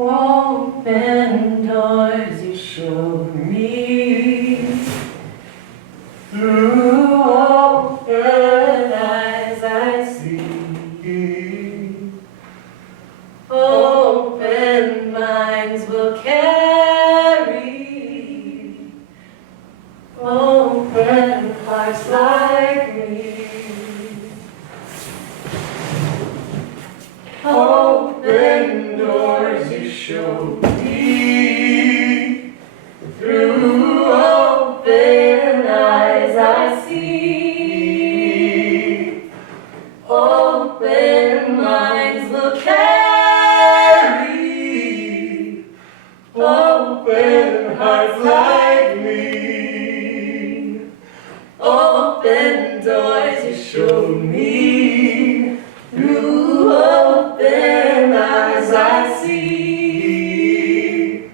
Open doors you showed me. Through open eyes I see. Open minds will carry. Open hearts like me. Open doors you showed me. Through open eyes I see. Open minds will carry. Open hearts like me. Open doors you showed me. Through open eyes I see.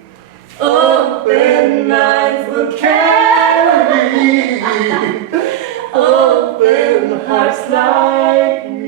Open minds will carry. Open hearts like me.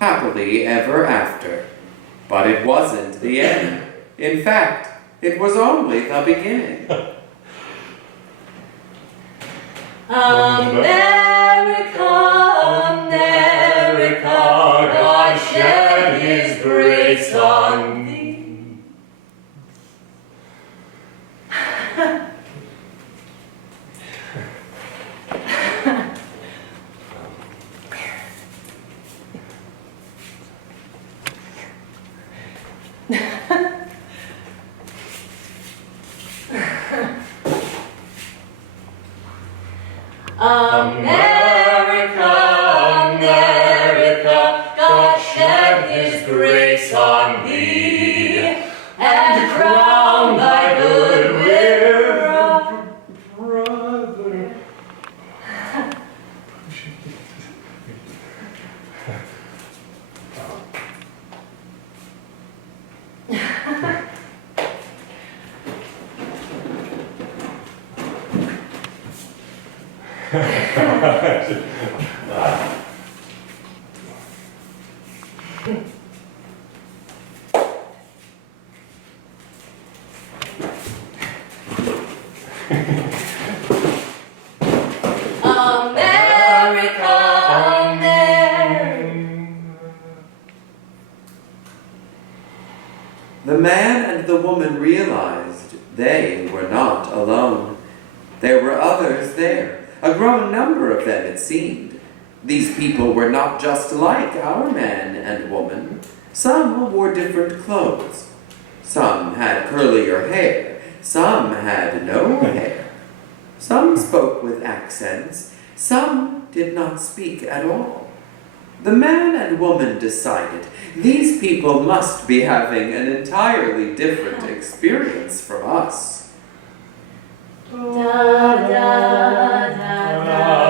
Happily ever after. But it wasn't the end. In fact, it was only the beginning. America, America, God shed His grace on thee. America, America, God shed His grace on thee, and crowned thy good with brother. The man and the woman realized they were not alone. There were others there, a growing number of them it seemed. These people were not just like our man and woman. Some wore different clothes. Some had curlier hair. Some had no hair. Some spoke with accents. Some did not speak at all. The man and woman decided these people must be having an entirely different experience from us. Da, da, da, da.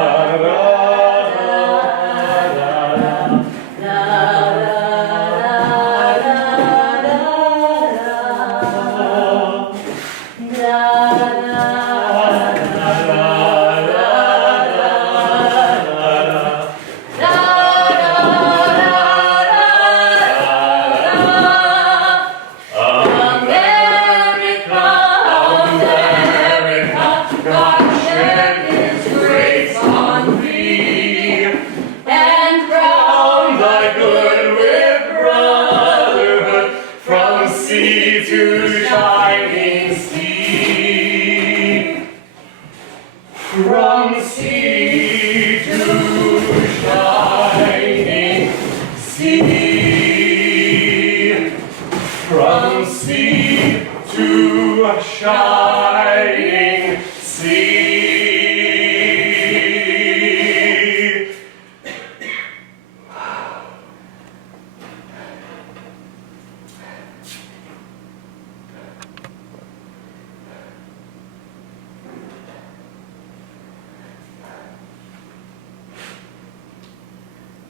Shining sea.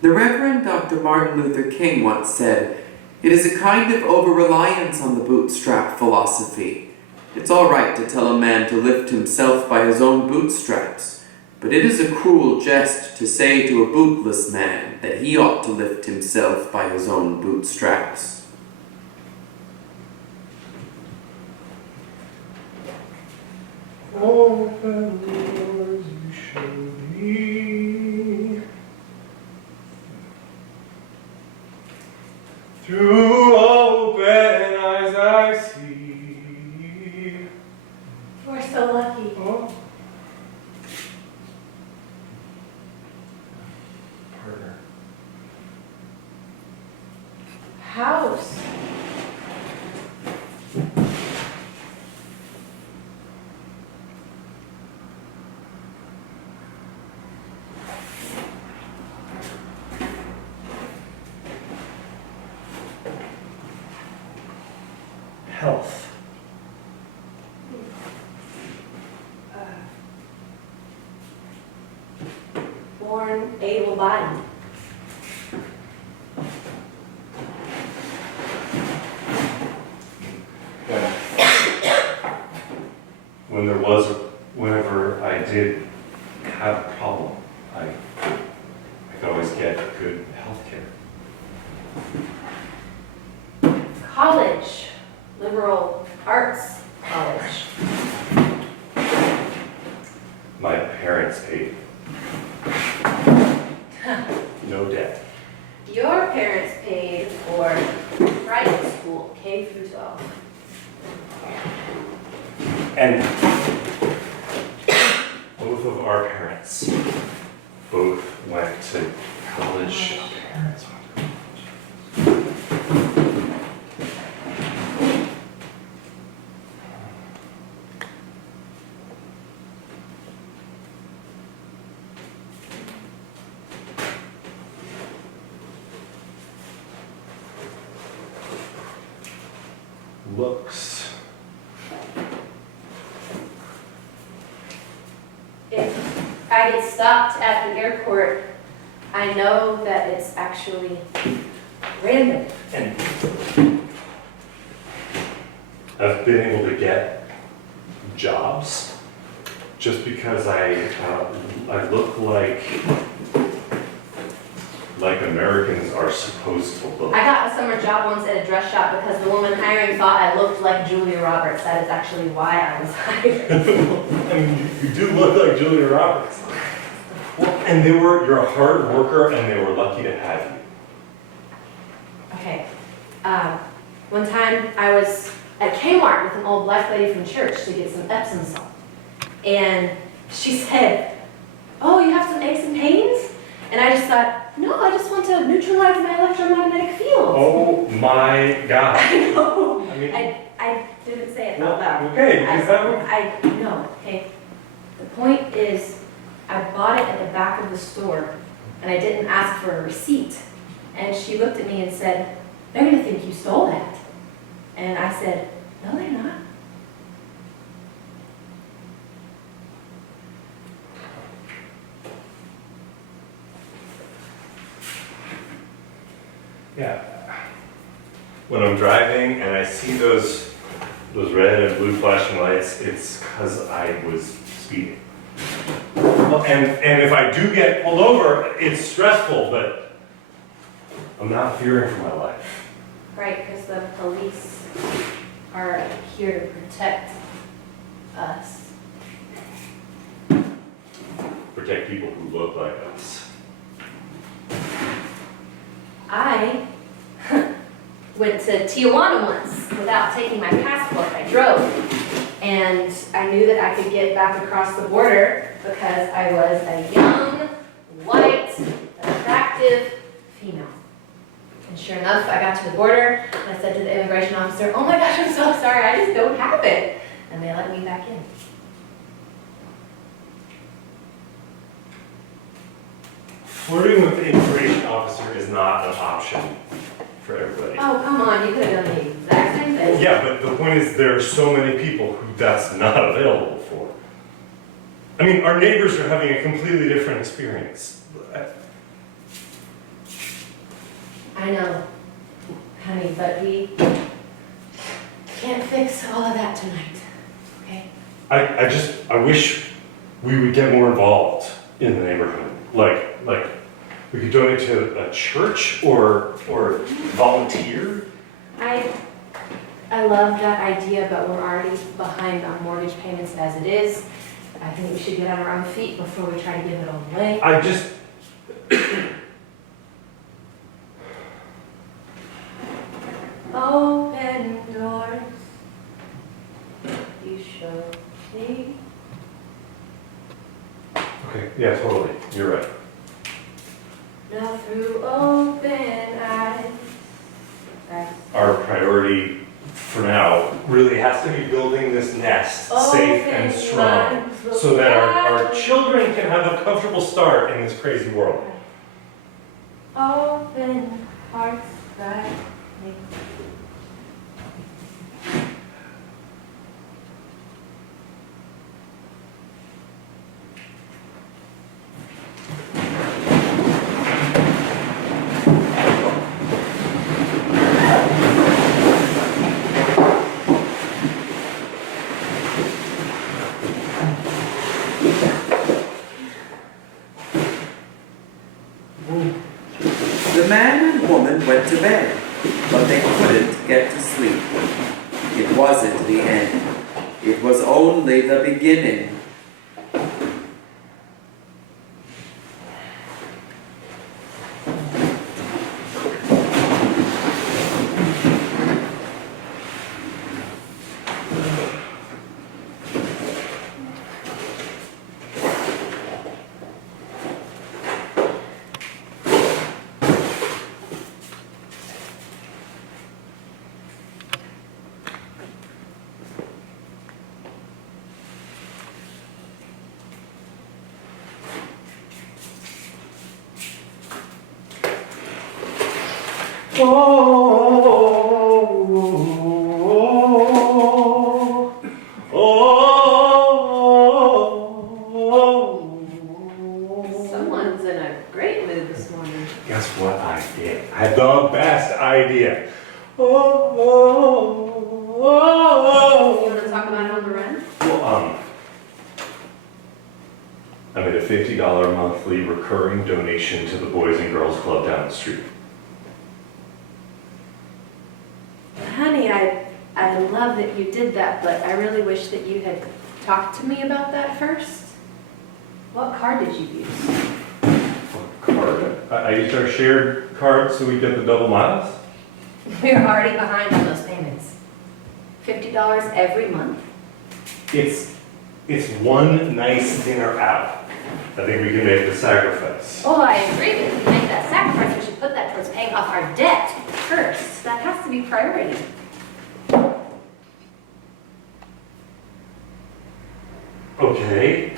The Reverend Dr. Martin Luther King once said, "It is a kind of over-reliance on the bootstrap philosophy. It's all right to tell a man to lift himself by his own bootstraps, but it is a cruel jest to say to a bootless man that he ought to lift himself by his own bootstraps." Oh, fellows, you should be through open eyes I see. We're so lucky. Oh. Partner. House. health. Born able-bodied. Whenever I did have a problem, I could always get good health care. College. Liberal arts college. My parents paid. No debt. Your parents paid for private school, K through 12. And both of our parents both went to college. Parents went to college. Looks. If I get stopped at the airport, I know that it's actually random. And I've been able to get jobs just because I look like Americans are supposed to look. I got a summer job once at a dress shop because the woman hiring thought I looked like Julia Roberts. That is actually why I was hired. I mean, you do look like Julia Roberts. Well, and you're a hard worker, and they were lucky to have you. Okay. One time I was at Kmart with an old black lady from church to get some Epsom salt. And she said, "Oh, you have some aches and pains?" And I just thought, no, I just want to neutralize my electromagnetic field. Oh my God. I know. I mean, I didn't say it out loud. okay, No, okay. The point is, I bought it at the back of the store, and I didn't ask for a receipt. And she looked at me and said, "They're going to think you stole that." And I said, "No, they're not." Yeah. When I'm driving and I see those red and blue flashing lights, it's because I was speeding. Well, and if I do get pulled over, it's stressful, but I'm not fearing for my life. Right, because the police are here to protect us. Protect people who look like us. I went to Tijuana once without taking my passport. I drove, and I knew that I could get back across the border because I was a young, white, attractive female. And sure enough, I got to the border, and I said to the immigration officer, "Oh my gosh, I'm so sorry, I just don't have it." And they let me back in. Flirting with the immigration officer is not an option for everybody. Oh, come on, you could have done the exact same thing. Yeah, but the point is there are so many people who that's not available for. I mean, our neighbors are having a completely different experience. I know, honey, but we can't fix all of that tonight, okay? I wish we would get more involved in the neighborhood. Like we could donate to a church or volunteer. I love that idea, but we're already behind on mortgage payments as it is. I think we should get on our own feet before we try to give it all away. I just... Open doors, you show me. Okay, yeah, totally. You're right. Now through open eyes. Our priority for now really has to be building this nest safe and strong so that our children can have a comfortable start in this crazy world. Open hearts that make It wasn't the end. It was only the beginning. Someone's in a great mood this morning. Guess what I did? I had the best idea. You want to talk about it on the run? Well, I made a $50 monthly recurring donation to the Boys and Girls Club down the street. Honey, I love that you did that, but I really wish that you had talked to me about that first. What card did you use? What card? I used our shared card so we get the double miles. We're already behind on those payments. $50 every month. It's one nice dinner out. I think we can make the sacrifice. Oh, I agree, but if we make that sacrifice, we should put that towards paying off our debt first. That has to be priority. Okay.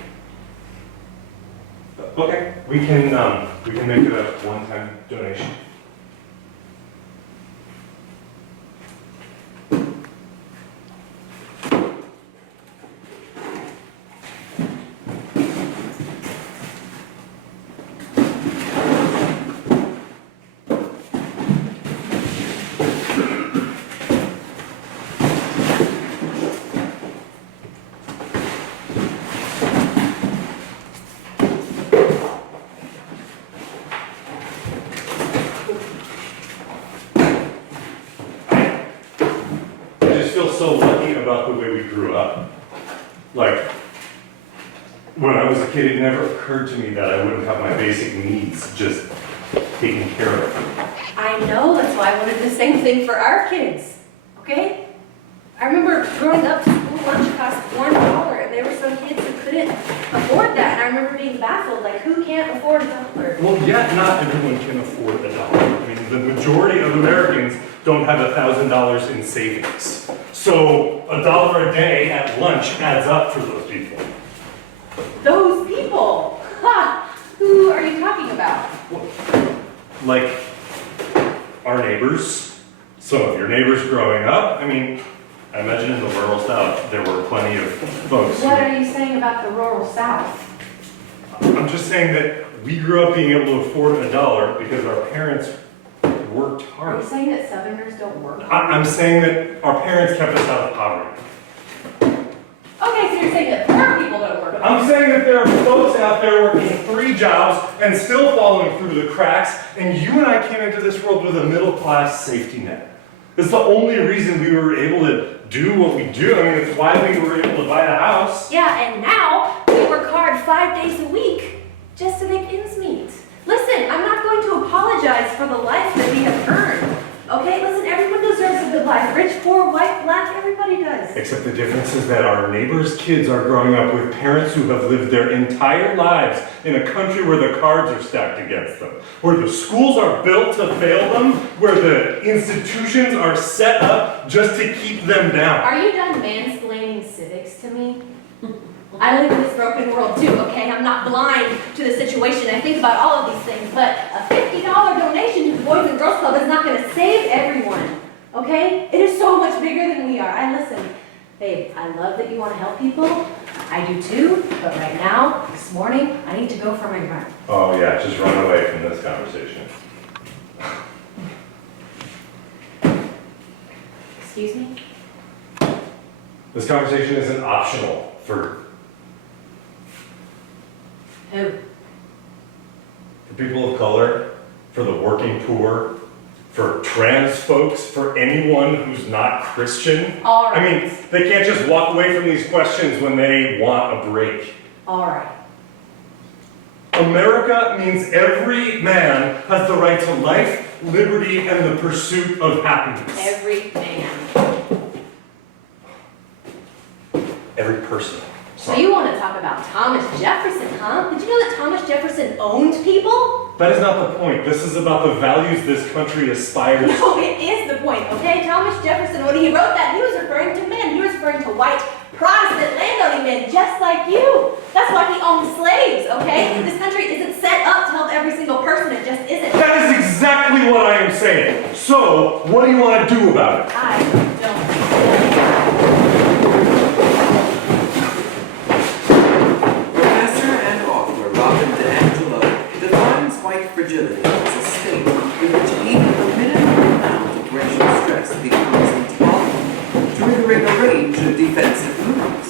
Okay, we can make it a one-time donation. So lucky about the way we grew up. Like, when I was a kid, it never occurred to me that I wouldn't have my basic needs just taken care of. I know, that's why I wanted the same thing for our kids, okay? I remember growing up, school lunch cost $1, and there were some kids who couldn't afford that, and I remember being baffled, like, who can't afford $1? Well, yet not everyone can afford $1. I mean, the majority of Americans don't have $1,000 in savings. So $1 a day at lunch adds up for those people. Those people? Ha! Who are you talking about? Like our neighbors, some of your neighbors growing up. I mean, I imagine in the rural South there were plenty of folks. What are you saying about the rural South? I'm just saying that we grew up being able to afford $1 because our parents worked Are hard. you saying that Southerners don't work? I'm saying that our parents kept us out of poverty. Okay, so you're saying that poor people don't work. I'm saying that there are folks out there working 3 jobs and still falling through the cracks, and you and I came into this world with a middle-class safety net. It's the only reason we were able to do what we do. I mean, it's why we were able to buy a house. Yeah, and now we work hard 5 days a week just to make ends meet. Listen, I'm not going to apologize for the life that we have earned. Okay, listen, everyone deserves a good life. Rich, poor, white, black, everybody does. Except the difference is that our neighbors' kids are growing up with parents who have lived their entire lives in a country where the cards are stacked against them, where the schools are built to fail them, where the institutions are set up just to keep them down. Are you done mansplaining civics to me? I live in this broken world too, okay? I'm not blind to the situation. I think about all of these things, but a $50 donation to the Boys and Girls Club is not going to save everyone, okay? It is so much bigger than we are. I listen, babe, I love that you want to help people. I do too, but right now, this morning, I need to go for my run. Oh yeah, just run away from this conversation. Excuse me? This conversation isn't optional for Who? people of color, for the working poor, for trans folks, for anyone who's not Christian. All I right. mean, they can't just walk away from these questions when they want a break. All right. America means every man has the right to life, liberty, and the pursuit of happiness. Every man. Every person. So you want to talk about Thomas Jefferson, huh? Did you know that Thomas Jefferson owned people? That is not the point. This is about the values this country aspires to. No, it is the point, okay? Thomas Jefferson, when he wrote that, he was referring to men. He was referring to white Protestant landowning men just like you. That's why he owned slaves, okay? This country isn't set up to help every single person. It just isn't. That is exactly what I am saying. So, what do you want to do about it? I don't. Professor and author Robin DiAngelo defines white fragility as a state in which even the minimum amount of racial stress becomes intolerable, triggering a range of defensive moods.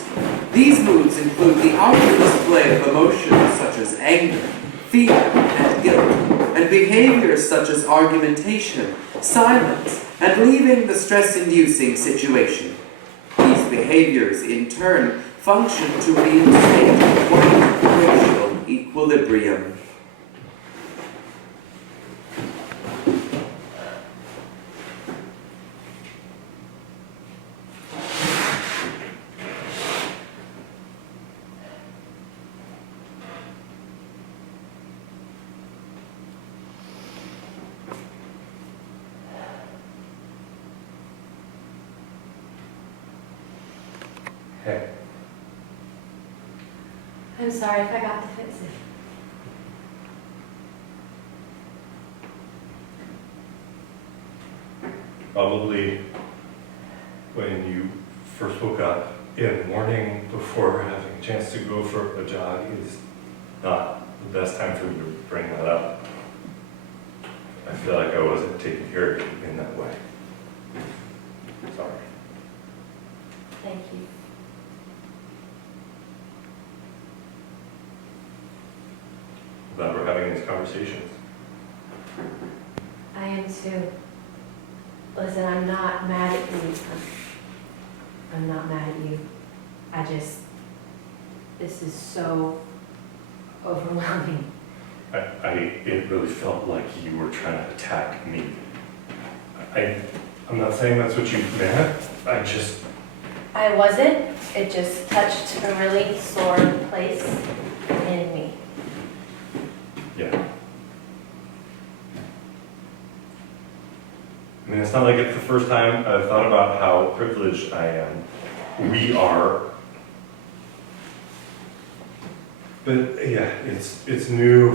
These moods include the outward display of emotions such as anger, fear, and guilt, and behaviors such as argumentation, silence, and leaving the stress-inducing situation. These behaviors, in turn, function to reinstate white racial equilibrium. Hey. I'm sorry if I got defensive. Probably when you first woke up in the morning before having a chance to go for a jog is not the best time for me to bring that up. I feel like I wasn't taking care of you in that way. Sorry. Thank you. Glad we're having these conversations. I am too. Listen, I'm not mad at you. I'm not mad at you. This is so overwhelming. It really felt like you were trying to attack me. I'm not saying that's what you meant. I wasn't. It just touched a really sore place in me. Yeah. I mean, it's not like it's the first time I've thought about how privileged I am. We are. But yeah, it's new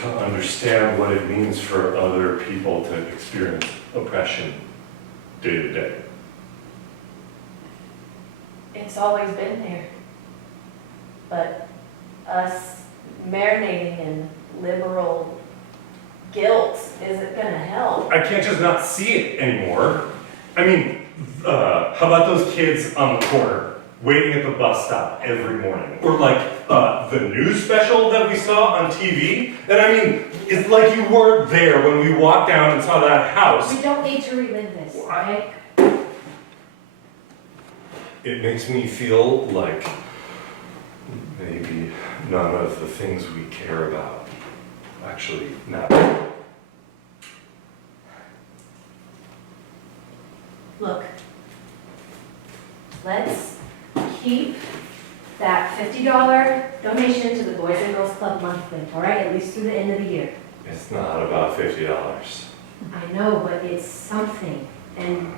to understand what it means for other people to experience oppression day to day. It's always been there. But us marinating in liberal guilt isn't gonna help. I can't just not see it anymore. I mean, how about those kids on the corner waiting at the bus stop every morning? Or like the news special that we saw on TV? And I mean, it's like you weren't there when we walked down and saw that house. We don't need to relive this, okay? It makes me feel like maybe none of the things we care about actually matter. Look, let's keep that $50 donation to the Boys and Girls Club monthly, all right? At least through the end of the year. It's not about $50. I know, but it's something, and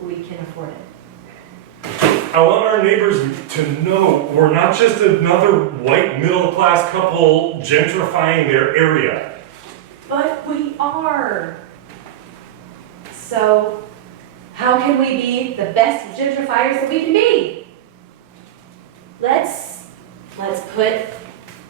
we can afford it. I want our neighbors to know we're not just another white middle-class couple gentrifying their area. But we are. So, how can we be the best gentrifiers that we can be? Let's put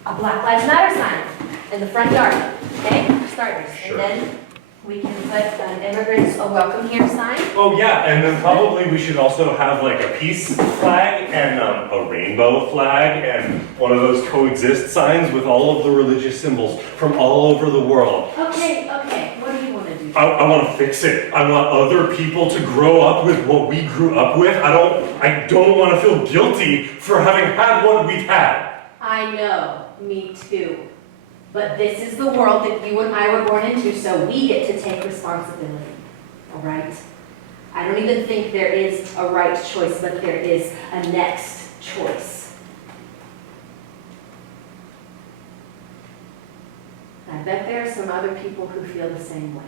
a Black Lives Matter sign in the front yard, okay, for starters. Sure. And then we can put an immigrants a welcome here sign. Oh yeah, and then probably we should also have like a peace flag and a rainbow flag and one of those coexist signs with all of the religious symbols from all over the world. Okay, what do you want to do I want to fix it. I want other people to grow up with what we grew up with. I don't want to feel guilty for having had what we've had. I know, me too. But this is the world that you and I were born into, so we get to take responsibility. All right? I don't even think there is a right choice, but there is a next choice. I bet there are some other people who feel the same way.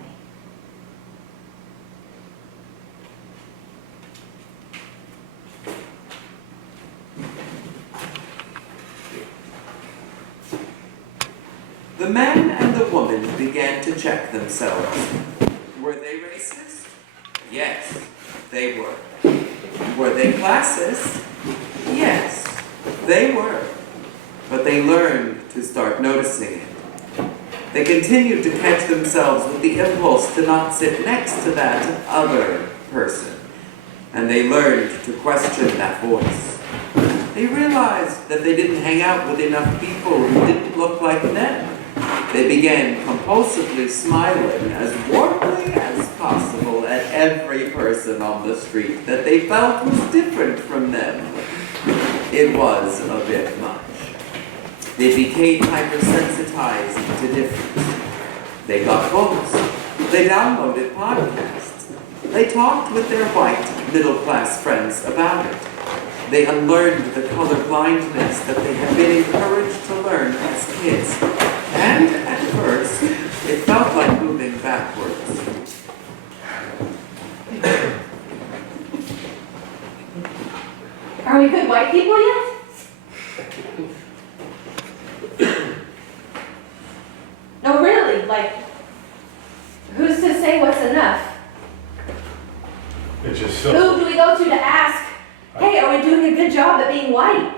The man and the woman began to check themselves. Were they racist? Yes, they were. Were they classist? Yes, they were. But they learned to start noticing it. They continued to catch themselves with the impulse to not sit next to that other person. And they learned to question that voice. They realized that they didn't hang out with enough people who didn't look like them. They began compulsively smiling as warmly as possible at every person on the street that they felt was different from them. It was a bit much. They became hypersensitized to difference. They got books. They downloaded podcasts. They talked with their white, middle-class friends about it. They unlearned the color blindness that they had been encouraged to learn as kids. And at first, it felt like moving backwards. Are we good white people yet? No, really, like, who's to say what's enough? It just Who feels... do we go to ask, hey, are we doing a good job at being white?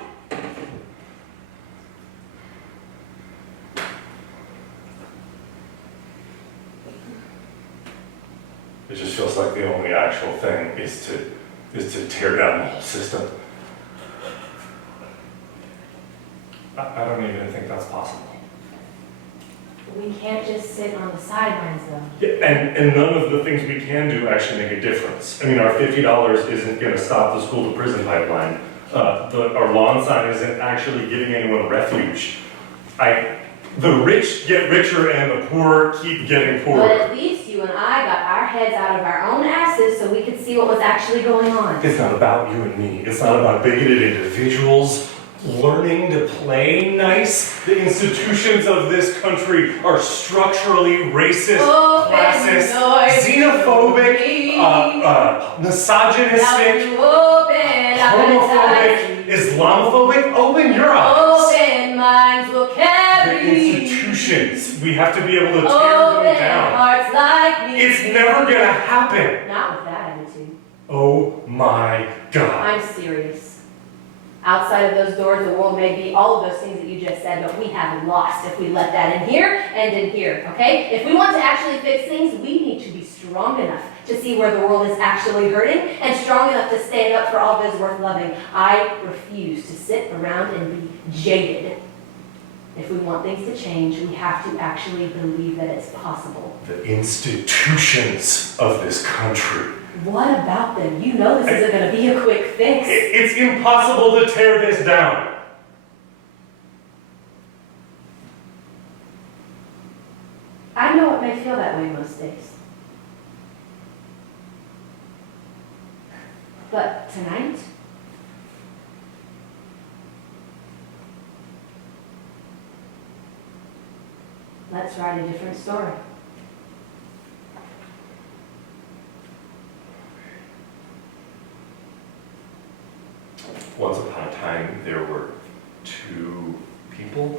It just feels like the only actual thing is to tear down the whole system. I don't even think that's possible. We can't just sit on the sidelines, though. Yeah, and none of the things we can do actually make a difference. I mean, our $50 isn't going to stop the school to prison pipeline. Our lawn sign isn't actually giving anyone refuge. The rich get richer and the poor keep getting poorer. But at least you and I got our heads out of our own asses so we could see what was actually going on. It's not about you and me. It's not about bigoted individuals learning to play nice. The institutions of this country are structurally racist, classist, xenophobic, misogynistic, homophobic, Islamophobic. Open your eyes. Open minds will carry. The institutions. We have to be able to tear them down. Hearts like me. It's never gonna happen. Not with that attitude. Oh my God. I'm serious. Outside of those doors, the world may be all of those things that you just said, but we have lost if we let that in here and in here, okay? If we want to actually fix things, we need to be strong enough to see where the world is actually hurting and strong enough to stand up for all those worth loving. I refuse to sit around and be jaded. If we want things to change, we have to actually believe that it's possible. The institutions of this country. What about them? You know this isn't going to be a quick fix. It's impossible to tear this down. I know it may feel that way most days. But tonight, let's write a different story. Once upon a time, there were two people.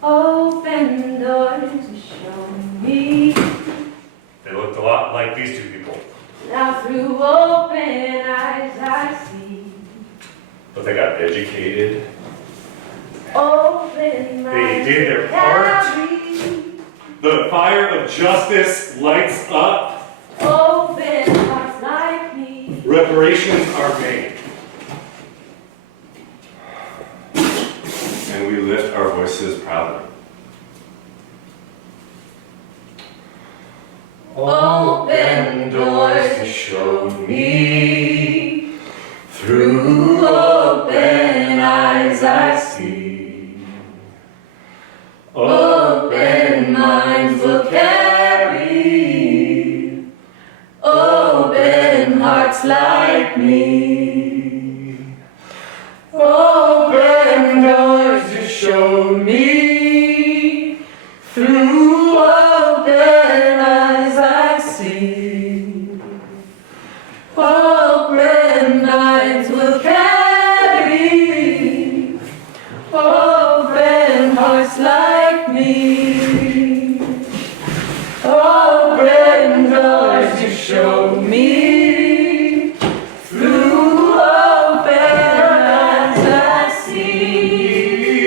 Open doors show me. They looked a lot like these two people. Now through open eyes I see. But they got educated. Open They did their part. The fire of justice lights up. Open hearts like me. Reparations are made. And we lift our voices proudly. me. Open doors you showed me. Through open eyes I see. Open minds will carry. Open hearts like me. Open doors you showed me. Through open eyes I see.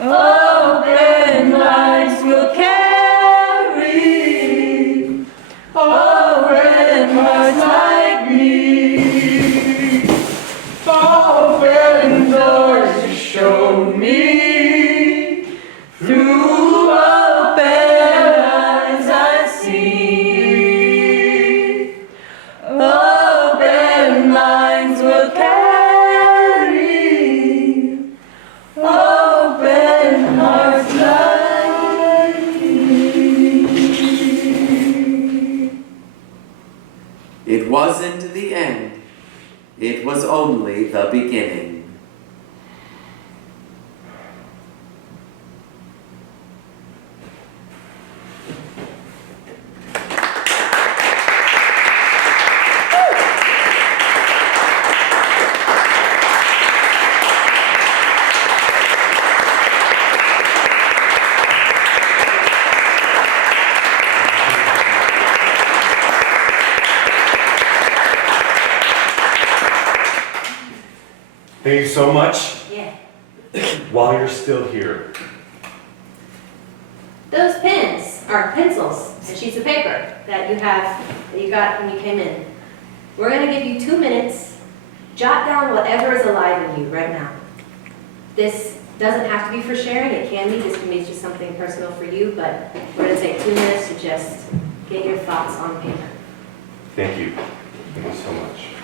Open minds will carry. Open hearts like me. Open doors you showed me. Through open eyes I see. Open minds will carry. Open hearts like me. It wasn't the end. It was only the beginning. Thank you so much. Yeah. While you're still here, Those pens are pencils and sheets of paper that you got when you came in. We're gonna give you 2 minutes. Jot down whatever is alive in you right now. This doesn't have to be for sharing, it can be. This can be just something personal for you, but we're gonna take 2 minutes to just get your thoughts on paper. thank you. Thank you so much.